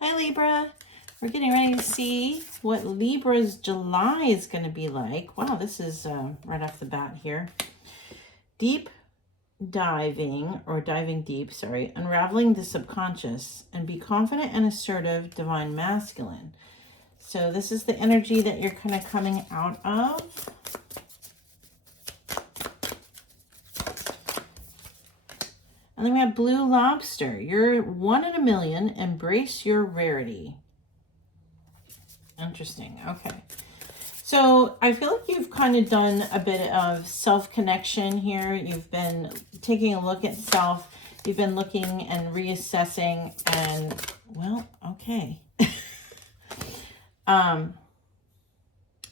Hi Libra. We're getting ready to see what Libra's July is going to be like. Wow, this is right off the bat here. Deep diving, or diving deep, sorry, unraveling the subconscious and be confident and assertive, divine masculine. So this is the energy that you're kind of coming out of. And then we have Blue Lobster. You're 1 in a million. Embrace your rarity. Interesting. Okay. So I feel like you've kind of done a bit of self-connection here. You've been taking a look at self. You've been looking and reassessing and, well, okay.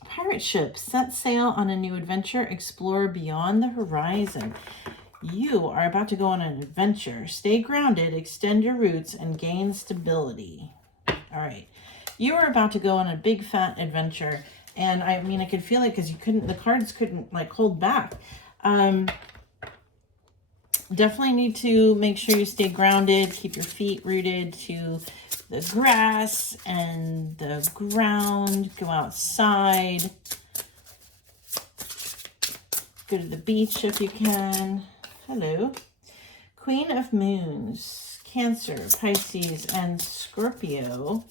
Pirate ship, set sail on a new adventure. Explore beyond the horizon. You are about to go on an adventure. Stay grounded, extend your roots, and gain stability. All right. You are about to go on a big fat adventure. And I mean, I could feel it because the cards couldn't like hold back. Definitely need to make sure you stay grounded, keep your feet rooted to the grass and the ground. Go outside. Go to the beach if you can. Hello. Queen of Moons, Cancer, Pisces, and Scorpio.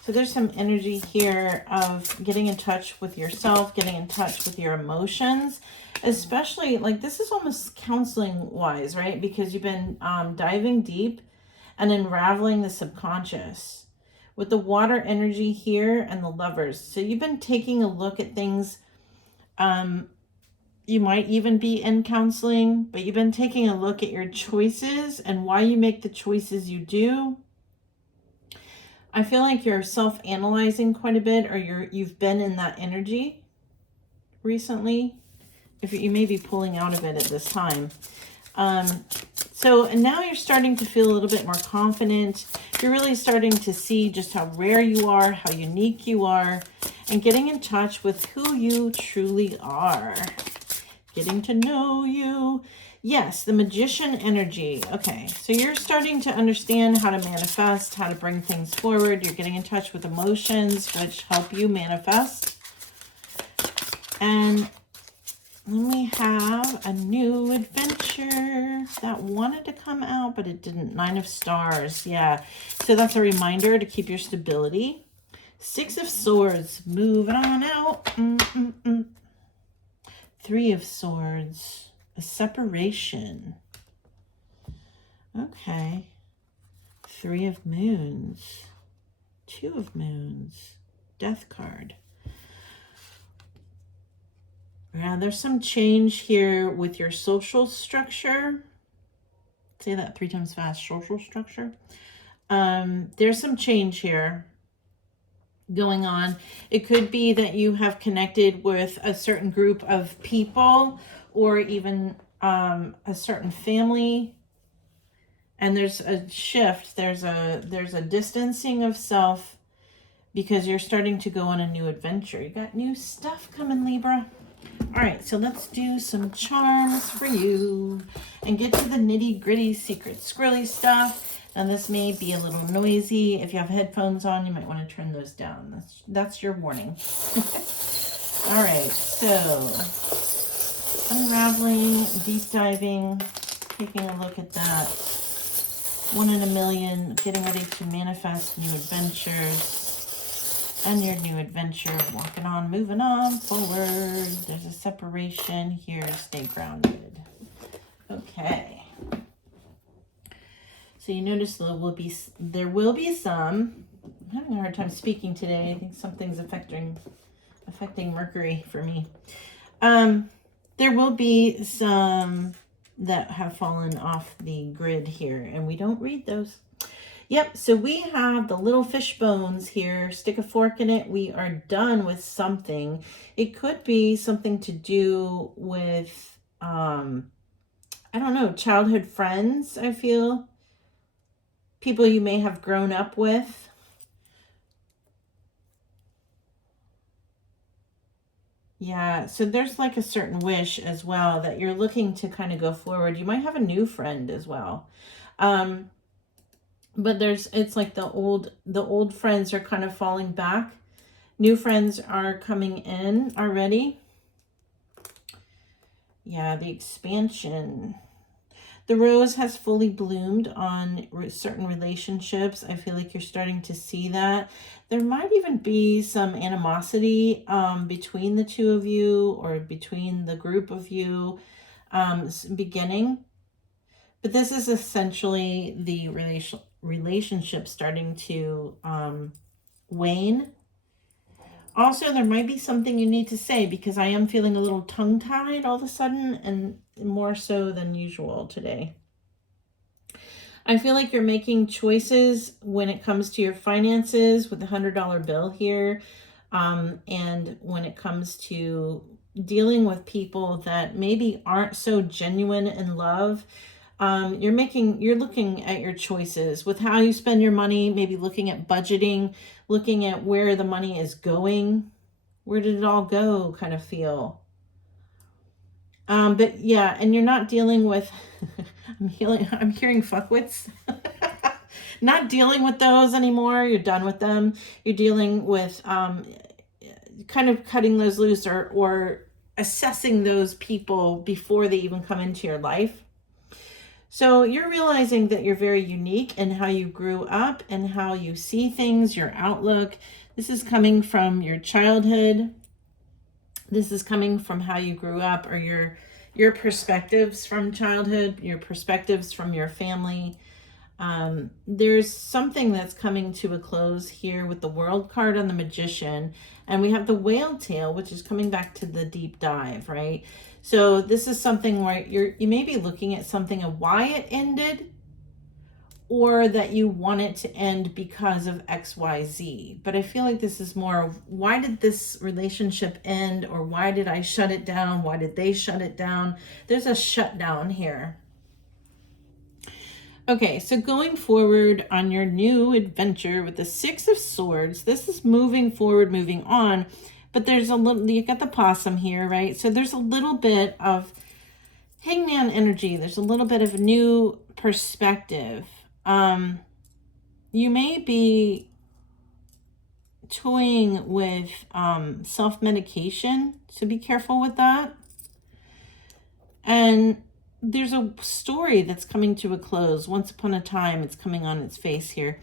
So there's some energy here of getting in touch with yourself, getting in touch with your emotions, especially like this is almost counseling wise, right? Because you've been diving deep and unraveling the subconscious with the water energy here and the Lovers. So you've been taking a look at things. You might even be in counseling, but you've been taking a look at your choices and why you make the choices you do. I feel like you're self-analyzing quite a bit, or you've been in that energy recently. If you may be pulling out of it at this time. And now you're starting to feel a little bit more confident. You're really starting to see just how rare you are, how unique you are, and getting in touch with who you truly are. Getting to know you. Yes, the Magician energy. Okay, so you're starting to understand how to manifest, how to bring things forward. You're getting in touch with emotions, which help you manifest. And then we have a new adventure that wanted to come out, but it didn't. 9 of Stars. Yeah, so that's a reminder to keep your stability. 6 of Swords. Moving on out. 3 of Swords. A separation. Okay. 3 of Moons. 2 of Moons. Death card. Yeah, there's some change here with your social structure. Say that 3 times fast. Social structure. There's some change here going on. It could be that you have connected with a certain group of people, or even a certain family, and there's a shift. There's a distancing of self because you're starting to go on a new adventure. You got new stuff coming, Libra. All right, so let's do some charms for you and get to the nitty-gritty, secret, squirrely stuff. And this may be a little noisy. If you have headphones on, you might want to turn those down. That's your warning. All right, so unraveling, deep diving, taking a look at that. 1 in a million, getting ready to manifest new adventures. And your new adventure, walking on, moving on forward. There's a separation here. Stay grounded. Okay. So you notice there will be some. I'm having a hard time speaking today. I think something's affecting Mercury for me. There will be some that have fallen off the grid here, and we don't read those. Yep, so we have the little fish bones here. Stick a fork in it. We are done with something. It could be something to do with, I don't know, childhood friends, I feel. People you may have grown up with. Yeah, so there's like a certain wish as well that you're looking to kind of go forward. You might have a new friend as well. But it's like the old friends are kind of falling back. New friends are coming in already. Yeah, the expansion. The rose has fully bloomed on certain relationships. I feel like you're starting to see that. There might even be some animosity between the two of you or between the group of you beginning. But this is essentially the relationship starting to wane. Also, there might be something you need to say because I am feeling a little tongue-tied all of a sudden and more so than usual today. I feel like you're making choices when it comes to your finances with the $100 bill here. And when it comes to dealing with people that maybe aren't so genuine in love, you're looking at your choices with how you spend your money, maybe looking at budgeting, looking at where the money is going. Where did it all go kind of feel? But yeah, and you're not dealing with, I'm hearing fuckwits. Not dealing with those anymore. You're done with them. You're dealing with kind of cutting those loose or assessing those people before they even come into your life. So you're realizing that you're very unique in how you grew up and how you see things, your outlook. This is coming from your childhood. This is coming from how you grew up or your perspectives from childhood, your perspectives from your family. There's something that's coming to a close here with the World card on the Magician. And we have the Whale tail, which is coming back to the deep dive, right? So this is something where you may be looking at something of why it ended, or that you want it to end because of XYZ. But I feel like this is more, why did this relationship end? Or why did I shut it down? Why did they shut it down? There's a shutdown here. Okay, so going forward on your new adventure with the Six of Swords, this is moving forward, moving on, but there's a little, you got the possum here, right? So there's a little bit of Hangman energy. There's a little bit of new perspective. You may be toying with self-medication, so be careful with that. And there's a story that's coming to a close. Once upon a time, it's coming on its face here,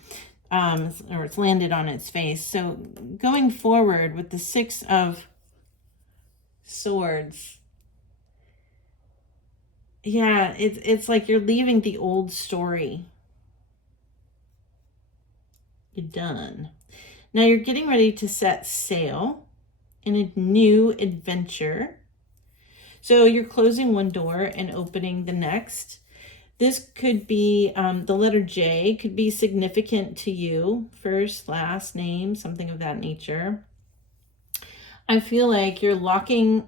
or it's landed on its face. So going forward with the Six of Swords, yeah, it's like you're leaving the old story. You're done. Now you're getting ready to set sail in a new adventure. So you're closing one door and opening the next. This could be, the letter J could be significant to you. First, last name, something of that nature. I feel like you're locking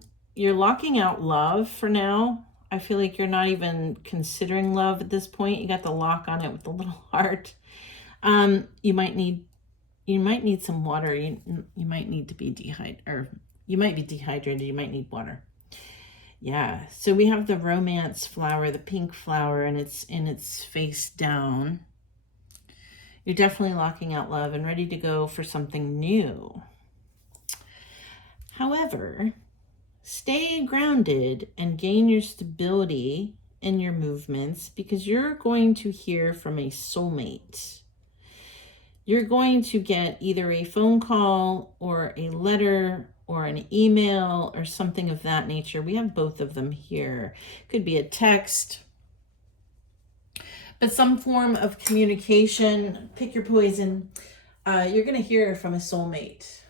out love for now. I feel like you're not even considering love at this point. You got the lock on it with the little heart. You might need some water. You might need to be dehydrated, or you might be dehydrated. You might need water. Yeah, so we have the romance flower, the pink flower, and it's face down. You're definitely locking out love and ready to go for something new. However, stay grounded and gain your stability in your movements, because you're going to hear from a soulmate. You're going to get either a phone call or a letter or an email or something of that nature. We have both of them here. Could be a text, but some form of communication. Pick your poison. You're going to hear from a soulmate.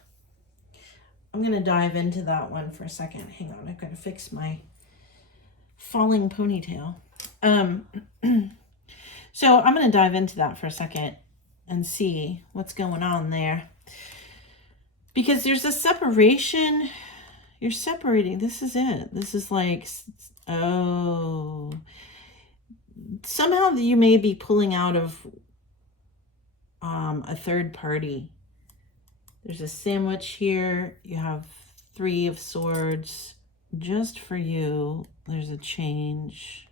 I'm going to dive into that one for a second. Hang on, I've got to fix my falling ponytail. So I'm going to dive into that for a second and see what's going on there. Because there's a separation. You're separating. This is it. This is like, oh, somehow you may be pulling out of a third party. There's a sandwich here. You have Three of Swords. Just for you, there's a change.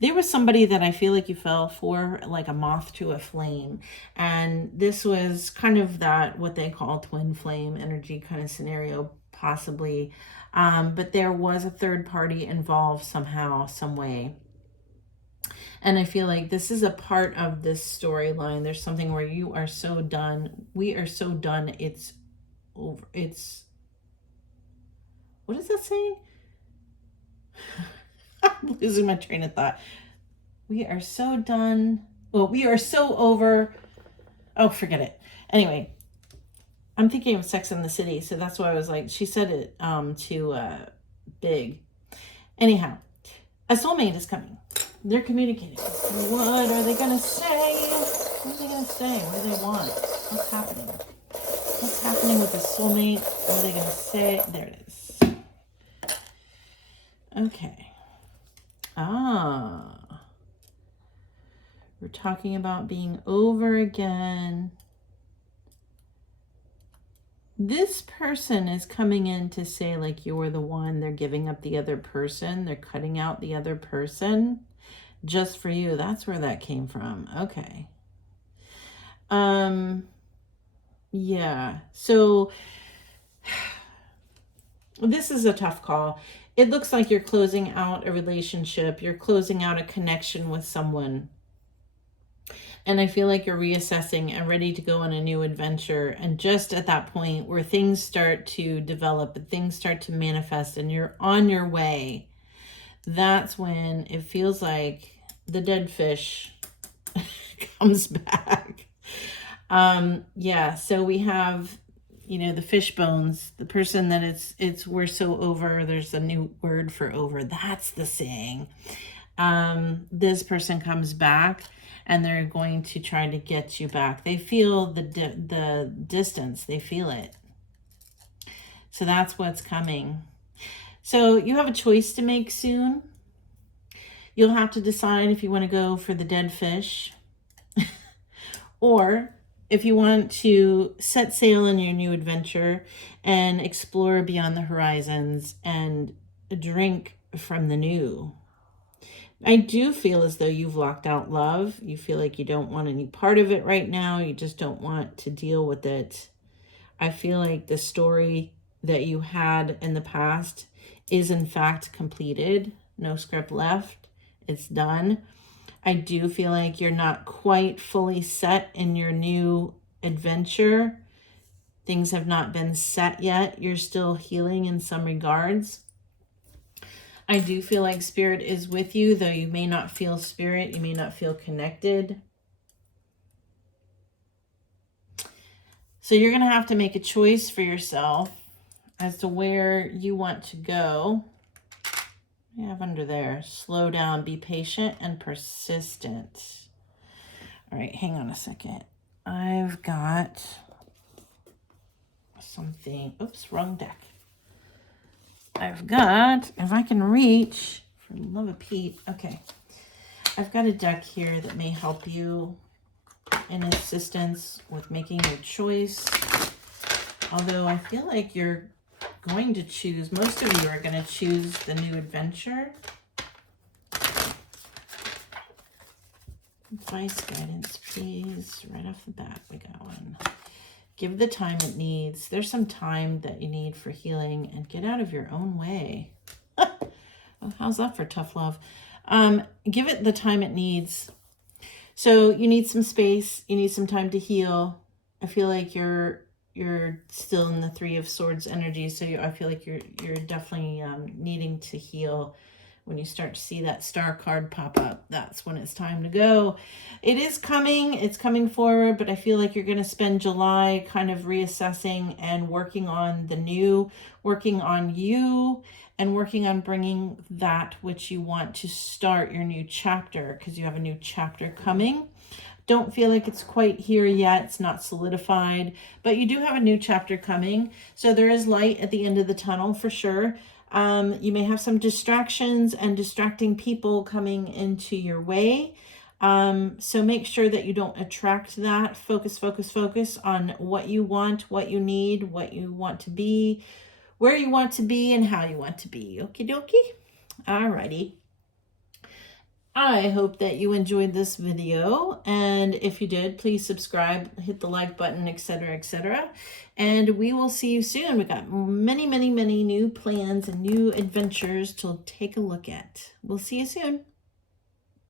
There was somebody that I feel like you fell for, like a moth to a flame. And this was kind of that, what they call twin flame energy kind of scenario, possibly. But there was a third party involved somehow, some way. And I feel like this is a part of this storyline. There's something where you are so done. We are so done. It's over. It's, what is that saying? I'm losing my train of thought. We are so done. Well, we are so over. Oh, forget it. Anyway, I'm thinking of Sex and the City. So that's why I was like, she said it to Big. Anyhow, a soulmate is coming. They're communicating. What are they going to say? What are they going to say? What do they want? What's happening? What's happening with the soulmate? What are they going to say? There it is. Okay. We're talking about being over again. This person is coming in to say, like, you're the one. They're giving up the other person. They're cutting out the other person just for you. That's where that came from. Okay. Yeah. So this is a tough call. It looks like you're closing out a relationship. You're closing out a connection with someone. And I feel like you're reassessing and ready to go on a new adventure. And just at that point where things start to develop and things start to manifest and you're on your way, that's when it feels like the dead fish comes back. Yeah, so we have, you know, the fish bones, the person that we're so over. There's a new word for over. That's the saying. This person comes back and they're going to try to get you back. They feel the distance. They feel it. So that's what's coming. So you have a choice to make soon. You'll have to decide if you want to go for the dead fish or if you want to set sail on your new adventure and explore beyond the horizons and drink from the new. I do feel as though you've locked out love. You feel like you don't want any part of it right now. You just don't want to deal with it. I feel like the story that you had in the past is in fact completed. No script left. It's done. I do feel like you're not quite fully set in your new adventure. Things have not been set yet. You're still healing in some regards. I do feel like spirit is with you, though you may not feel spirit. You may not feel connected. So you're going to have to make a choice for yourself as to where you want to go. I have under there, slow down, be patient and persistent. All right, hang on a second. I've got something. Oops, wrong deck. I've got, if I can reach, for the love of Pete. Okay. I've got a deck here that may help you in assistance with making your choice. Although I feel like you're going to choose, most of you are going to choose the new adventure. Advice, guidance, please. Right off the bat, we got one. Give the time it needs. There's some time that you need for healing and get out of your own way. Oh, how's that for tough love? Give it the time it needs. So you need some space. You need some time to heal. I feel like you're still in the Three of Swords energy. So I feel like you're definitely needing to heal. When you start to see that star card pop up, that's when it's time to go. It is coming. It's coming forward, but I feel like you're going to spend July kind of reassessing and working on the new, working on you, and working on bringing that which you want to start your new chapter, because you have a new chapter coming. Don't feel like it's quite here yet. It's not solidified, but you do have a new chapter coming. So there is light at the end of the tunnel for sure. You may have some distractions and distracting people coming into your way. So make sure that you don't attract that. Focus on what you want, what you need, what you want to be, where you want to be, and how you want to be. Okie dokie. Alrighty. I hope that you enjoyed this video, and if you did, please subscribe, hit the like button, etc., etc. And we will see you soon. We got many, many, many new plans and new adventures to take a look at. We'll see you soon.